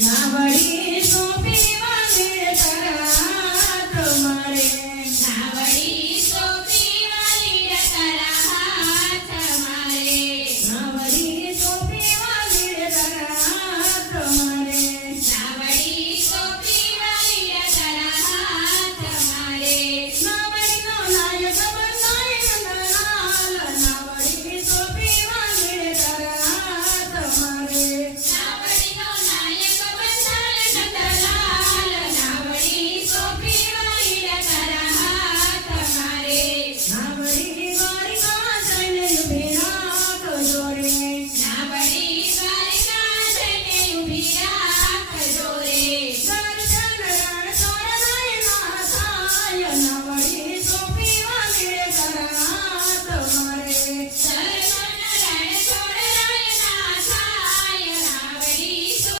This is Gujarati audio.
નાવડી સોંપી વાલીડે તારા હાથ મારે નાવડી સોંપી વાલીડે તારા હાથ મારે નાવડી સોંપી વાલીડે તારા હાથ મારે નાવડી સોંપી વાલીડે તારા હાથ મારે નાવડીનો નાયક બંધાય નંદલાલ નાવડી સોંપી વાલીડે તારા હાથ મારે નાવડીનો નાયક બંધાય નંદલાલ નાવડી સોંપી વાલીડે તારા હાથ મારે નાવડી દ્વારિકા જઈને ઊભી રાખ જોરે નાવડી દ્વારિકા જઈને ઊભી